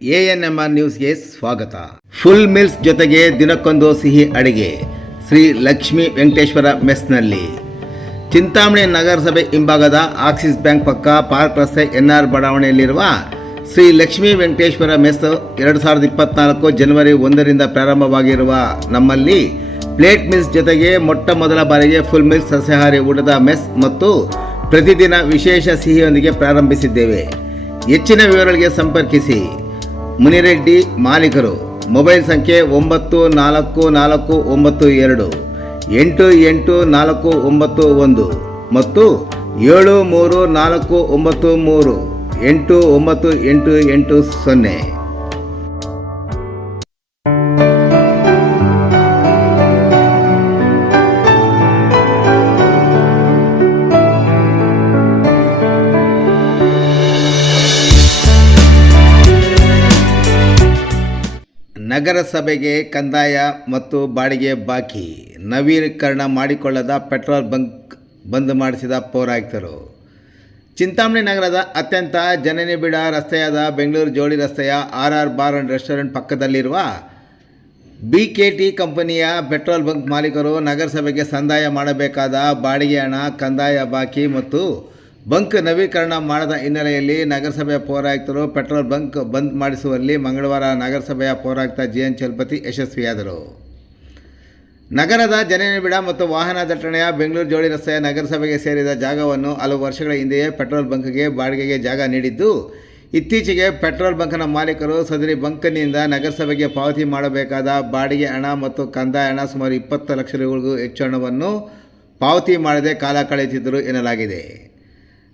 ANMR ನ್ಯೂಸ್ಗೆ ಸ್ವಾಗತ. Full meals ಜೊತೆಗೆ ದಿನಕ್ಕೊಂದು ಸಿಹಿ ಅಡಿಗೆ ಶ್ರೀ ಲಕ್ಷ್ಮೀ ವೆಂಕಟೇಶ್ವರ ಮೆಸ್ನಲ್ಲಿ. ಚಿಂತಾಮಣಿ ನಗರಸಭೆ ಹಿಂಭಾಗದ ಆಕ್ಸಿಸ್ ಬ್ಯಾಂಕ್ ಪಕ್ಕ ಪಾರ್ಕ್ ರಸ್ತೆ ಎನ್ಆರ್ ಬಡಾವಣೆಯಲ್ಲಿರುವ ಶ್ರೀ ಲಕ್ಷ್ಮೀ ವೆಂಕಟೇಶ್ವರ ಮೆಸ್ 2024 ಜನವರಿ 1ರಿಂದ ಪ್ರಾರಂಭವಾಗಿರುವ ನಮ್ಮಲ್ಲಿ ಪ್ಲೇಟ್ ಮೀಲ್ಸ್ ಜೊತೆಗೆ ಮೊಟ್ಟ ಮೊದಲ ಬಾರಿಗೆ ಫುಲ್ ಮೀಲ್ಸ್ ಸಸ್ಯಾಹಾರಿ ಊಟದ ಮೆಸ್ ಮತ್ತು ಪ್ರತಿದಿನ ವಿಶೇಷ ಸಿಹಿಯೊಂದಿಗೆ ಪ್ರಾರಂಭಿಸಿದ್ದೇವೆ. ಹೆಚ್ಚಿನ ವಿವರಗಳಿಗೆ ಸಂಪರ್ಕಿಸಿ ಮುನಿರೆಡ್ಡಿ, ಮಾಲೀಕರು. ಮೊಬೈಲ್ ಸಂಖ್ಯೆ 9492884491 ಮತ್ತು 7349389880. ನಗರಸಭೆಗೆ ಕಂದಾಯ ಮತ್ತು ಬಾಡಿಗೆ ಬಾಕಿ, ನವೀಕರಣ ಮಾಡಿಕೊಳ್ಳದ ಪೆಟ್ರೋಲ್ ಬಂಕ್ ಬಂದ್ ಮಾಡಿಸಿದ ಪೌರಾಯುಕ್ತರು. ಚಿಂತಾಮಣಿ ನಗರದ ಅತ್ಯಂತ ಜನನಿಬಿಡ ರಸ್ತೆಯಾದ ಬೆಂಗಳೂರು ಜೋಡಿ ರಸ್ತೆಯ ಆರ್ ಬಾರ್ ಅಂಡ್ ರೆಸ್ಟೋರೆಂಟ್ ಪಕ್ಕದಲ್ಲಿರುವ BKT ಕಂಪನಿಯ ಪೆಟ್ರೋಲ್ ಬಂಕ್ ಮಾಲೀಕರು ನಗರಸಭೆಗೆ ಸಂದಾಯ ಮಾಡಬೇಕಾದ ಬಾಡಿಗೆ ಹಣ, ಕಂದಾಯ ಬಾಕಿ ಮತ್ತು ಬಂಕ್ ನವೀಕರಣ ಮಾಡದ ಹಿನ್ನೆಲೆಯಲ್ಲಿ ನಗರಸಭೆಯ ಪೌರಾಯುಕ್ತರು ಪೆಟ್ರೋಲ್ ಬಂಕ್ ಬಂದ್ ಮಾಡಿಸುವಲ್ಲಿ ಮಂಗಳವಾರ ನಗರಸಭೆಯ ಪೌರಾಯುಕ್ತ JN ಚಲಪತಿ ಯಶಸ್ವಿಯಾದರು. ನಗರದ ಜನನಿಬಿಡ ಮತ್ತು ವಾಹನ ದಟ್ಟಣೆಯ ಬೆಂಗಳೂರು ಜೋಡಿ ರಸ್ತೆಯ ನಗರಸಭೆಗೆ ಸೇರಿದ ಜಾಗವನ್ನು ಹಲವು ವರ್ಷಗಳ ಹಿಂದೆಯೇ ಪೆಟ್ರೋಲ್ ಬಂಕ್ಗೆ ಬಾಡಿಗೆಗೆ ಜಾಗ ನೀಡಿದ್ದು, ಇತ್ತೀಚೆಗೆ ಪೆಟ್ರೋಲ್ ಬಂಕ್ನ ಮಾಲೀಕರು ಸದರಿ ಬಂಕ್ನಿಂದ ನಗರಸಭೆಗೆ ಪಾವತಿ ಮಾಡಬೇಕಾದ ಬಾಡಿಗೆ ಹಣ ಮತ್ತು ಕಂದಾಯ ಹಣ ಸುಮಾರು 20 ಲಕ್ಷ ರೂಗಳಿಗೂ ಹೆಚ್ಚು ಹಣವನ್ನು ಪಾವತಿ ಮಾಡದೆ ಕಾಲ ಕಳೆಯುತ್ತಿದ್ದರು ಎನ್ನಲಾಗಿದೆ.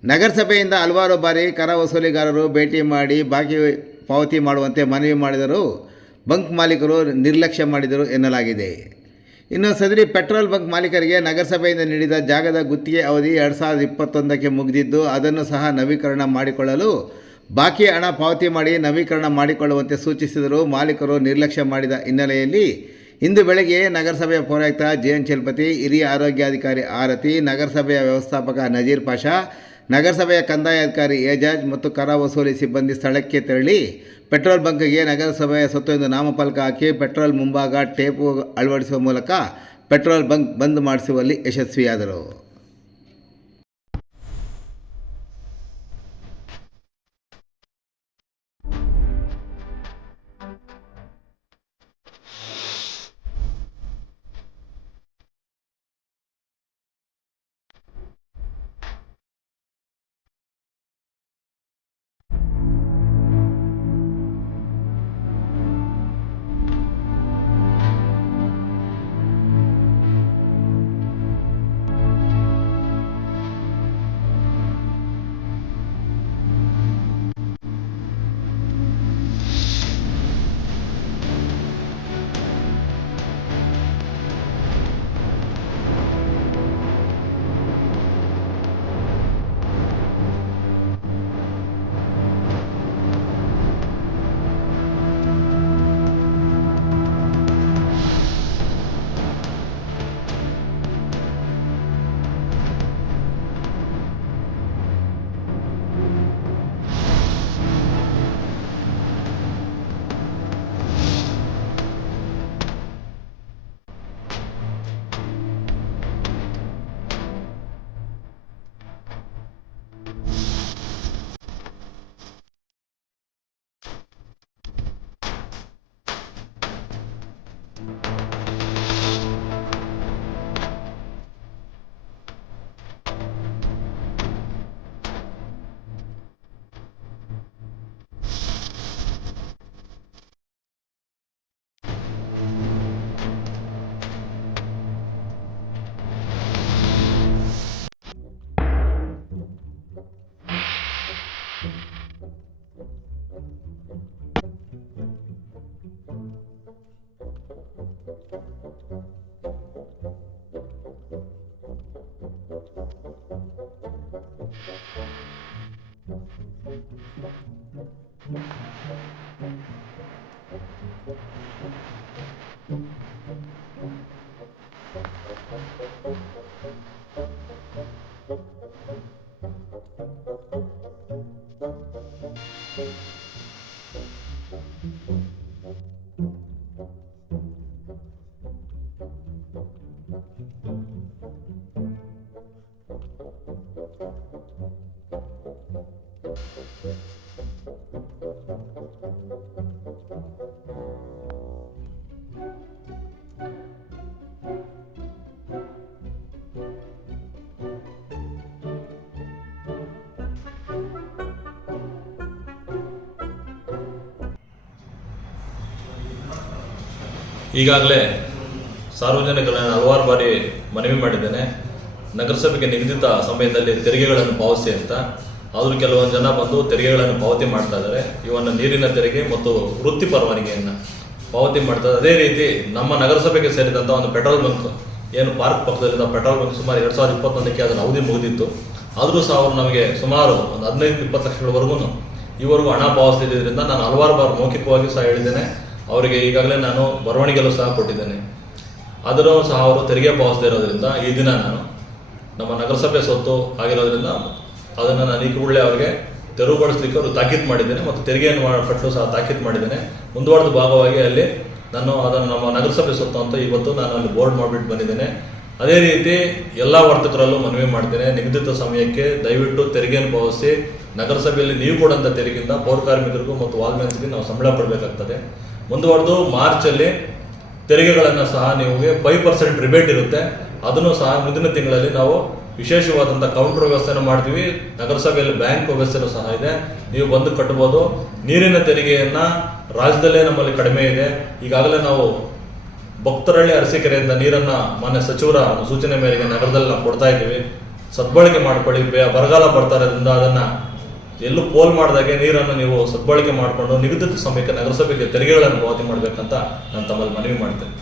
ನಗರಸಭೆಯಿಂದ ಹಲವಾರು ಬಾರಿ ಕರ ವಸೂಲಿಗಾರರು ಭೇಟಿ ಮಾಡಿ ಬಾಕಿ ಪಾವತಿ ಮಾಡುವಂತೆ ಮನವಿ ಮಾಡಿದರೂ ಬಂಕ್ ಮಾಲೀಕರು ನಿರ್ಲಕ್ಷ್ಯ ಮಾಡಿದರು ಎನ್ನಲಾಗಿದೆ. ಇನ್ನು ಸದರಿ ಪೆಟ್ರೋಲ್ ಬಂಕ್ ಮಾಲೀಕರಿಗೆ ನಗರಸಭೆಯಿಂದ ನೀಡಿದ ಜಾಗದ ಗುತ್ತಿಗೆ ಅವಧಿ 2021ಕ್ಕೆ ಮುಗಿದಿದ್ದು, ಅದನ್ನು ಸಹ ನವೀಕರಣ ಮಾಡಿಕೊಳ್ಳಲು ಬಾಕಿ ಹಣ ಪಾವತಿ ಮಾಡಿ ನವೀಕರಣ ಮಾಡಿಕೊಳ್ಳುವಂತೆ ಸೂಚಿಸಿದರೂ ಮಾಲೀಕರು ನಿರ್ಲಕ್ಷ್ಯ ಮಾಡಿದ ಹಿನ್ನೆಲೆಯಲ್ಲಿ ಇಂದು ಬೆಳಗ್ಗೆ ನಗರಸಭೆಯ ಪೌರಾಯುಕ್ತ JN ಚಲಪತಿ, ಹಿರಿಯ ಆರೋಗ್ಯಾಧಿಕಾರಿ ಆರತಿ, ನಗರಸಭೆಯ ವ್ಯವಸ್ಥಾಪಕ ನಜೀರ್ ಪಾಷಾ, ನಗರಸಭೆಯ ಕಂದಾಯ ಅಧಿಕಾರಿ ಏಜಾಜ್ ಮತ್ತು ಕರ ವಸೂಲಿ ಸಿಬ್ಬಂದಿ ಸ್ಥಳಕ್ಕೆ ತೆರಳಿ ಪೆಟ್ರೋಲ್ ಬಂಕ್ಗೆ ನಗರಸಭೆಯ ಸೊತ್ತು ಎಂದು ನಾಮಫಲಕ ಹಾಕಿ ಪೆಟ್ರೋಲ್ ಮುಂಭಾಗ ಟೇಪು ಅಳವಡಿಸುವ ಮೂಲಕ ಪೆಟ್ರೋಲ್ ಬಂಕ್ ಬಂದ್ ಮಾಡಿಸುವಲ್ಲಿ ಯಶಸ್ವಿಯಾದರು. ಈಗಾಗಲೇ ಸಾರ್ವಜನಿಕರನ್ನು ಹಲವಾರು ಬಾರಿ ಮನವಿ ಮಾಡಿದ್ದೇನೆ. ನಗರಸಭೆಗೆ ನಿಗದಿತ ಸಮಯದಲ್ಲಿ ತೆರಿಗೆಗಳನ್ನು ಪಾವತಿಸಿ ಅಂತ. ಆದರೂ ಕೆಲವೊಂದು ಜನ ಬಂದು ತೆರಿಗೆಗಳನ್ನು ಪಾವತಿ ಮಾಡ್ತಾ ಇದ್ದಾರೆ. ಇವನ್ನು ನೀರಿನ ತೆರಿಗೆ ಮತ್ತು ವೃತ್ತಿ ಪರವಾನಗಿಯನ್ನು ಪಾವತಿ ಮಾಡ್ತಾರೆ. ಅದೇ ರೀತಿ ನಮ್ಮ ನಗರಸಭೆಗೆ ಸೇರಿದಂಥ ಒಂದು ಪೆಟ್ರೋಲ್ ಬಂಕ್, ಏನು ಪಾರ್ಕ್ ಪಕ್ಕದಲ್ಲಿದ್ದ ಪೆಟ್ರೋಲ್ ಬಂಕ್, ಸುಮಾರು 2021ಕ್ಕೆ ಅದನ್ನು ಅವಧಿ ಮುಗಿದಿತ್ತು. ಆದರೂ ಸಹ ಅವರು ನಮಗೆ ಸುಮಾರು ಒಂದು 15-20 ಲಕ್ಷಗಳವರೆಗೂ ಈವರೆಗೂ ಹಣ ಪಾವತಿಸಿದ್ದರಿಂದ ನಾನು ಹಲವಾರು ಬಾರಿ ಮೌಖಿಕವಾಗಿ ಸಹ ಹೇಳಿದ್ದೇನೆ. ಅವರಿಗೆ ಈಗಾಗಲೇ ನಾನು ಬರವಣಿಗೆಯಲ್ಲೂ ಸಹ ಕೊಟ್ಟಿದ್ದೇನೆ. ಆದರೂ ಸಹ ಅವರು ತೆರಿಗೆ ಪಾವತಿಸದೇ ಇರೋದ್ರಿಂದ ಈ ದಿನ ನಾನು ನಮ್ಮ ನಗರಸಭೆ ಸ್ವತ್ತು ಆಗಿರೋದ್ರಿಂದ ಅದನ್ನು ನಾನು ಈ ಕೂಡಲೇ ಅವರಿಗೆ ತೆರವುಗೊಳಿಸಲಿಕ್ಕೆ ಅವರು ತಾಕೀತು ಮಾಡಿದ್ದೇನೆ ಮತ್ತು ತೆರಿಗೆಯನ್ನು ಕಟ್ಟಲು ಸಹ ತಾಕೀತು ಮಾಡಿದ್ದೇನೆ. ಮುಂದುವರೆದ ಭಾಗವಾಗಿ ಅಲ್ಲಿ ನಾನು ಅದನ್ನು ನಮ್ಮ ನಗರಸಭೆ ಸ್ವತ್ತು ಅಂತ ಇವತ್ತು ನಾನು ಅಲ್ಲಿ ಬೋರ್ಡ್ ಮಾಡಿಬಿಟ್ಟು ಬಂದಿದ್ದೇನೆ. ಅದೇ ರೀತಿ ಎಲ್ಲ ವರ್ತಕರಲ್ಲೂ ಮನವಿ ಮಾಡ್ತೇನೆ, ನಿಗದಿತ ಸಮಯಕ್ಕೆ ದಯವಿಟ್ಟು ತೆರಿಗೆಯನ್ನು ಪಾವತಿಸಿ. ನಗರಸಭೆಯಲ್ಲಿ ನೀವು ಕೊಡೋಂಥ ತೆರಿಗೆಯಿಂದ ಪೌರ ಕಾರ್ಮಿಕರಿಗೂ ಮತ್ತು ವಾಲ್ಮೆನ್ಸ್ಗೆ ನಾವು ಸಂಬಳ ಕೊಡಬೇಕಾಗ್ತದೆ. ಮುಂದುವರೆದು ಮಾರ್ಚಲ್ಲಿ ತೆರಿಗೆಗಳನ್ನು ಸಹ ನಿಮಗೆ 5% ರಿಬೇಟ್ ಇರುತ್ತೆ. ಅದನ್ನು ಸಹ ಮುಂದಿನ ತಿಂಗಳಲ್ಲಿ ನಾವು ವಿಶೇಷವಾದಂಥ ಕೌಂಟರ್ ವ್ಯವಸ್ಥೆಯನ್ನು ಮಾಡ್ತೀವಿ. ನಗರಸಭೆಯಲ್ಲಿ ಬ್ಯಾಂಕ್ ವ್ಯವಸ್ಥೆನೂ ಸಹ ಇದೆ, ನೀವು ಬಂದು ಕಟ್ಬೋದು. ನೀರಿನ ತೆರಿಗೆಯನ್ನು ರಾಜ್ಯದಲ್ಲೇ ನಮ್ಮಲ್ಲಿ ಕಡಿಮೆ ಇದೆ. ಈಗಾಗಲೇ ನಾವು ಭಕ್ತರಳ್ಳಿ ಅರಸೀಕೆರೆಯಿಂದ ನೀರನ್ನು ಮಾನ್ಯ ಸಚಿವರ ಸೂಚನೆ ಮೇರೆಗೆ ನಗರದಲ್ಲಿ ನಾವು ಕೊಡ್ತಾ ಇದ್ದೀವಿ. ಸದ್ಬಳಕೆ ಮಾಡ್ಕೊಳ್ಳಿ. ಬರಗಾಲ ಬರ್ತಾ ಇರೋದ್ರಿಂದ ಅದನ್ನು ಎಲ್ಲೂ ಪೋಲ್ ಮಾಡಿದಾಗೆ ನೀರನ್ನು ನೀವು ಸದ್ಬಳಕೆ ಮಾಡಿಕೊಂಡು ನಿಗದಿತ ಸಮಯಕ್ಕೆ ನಗರಸಭೆಗೆ ತೆರಿಗೆಗಳನ್ನು ಪಾವತಿ ಮಾಡಬೇಕಂತ ನಾನು ತಮ್ಮಲ್ಲಿ ಮನವಿ ಮಾಡ್ತೇನೆ.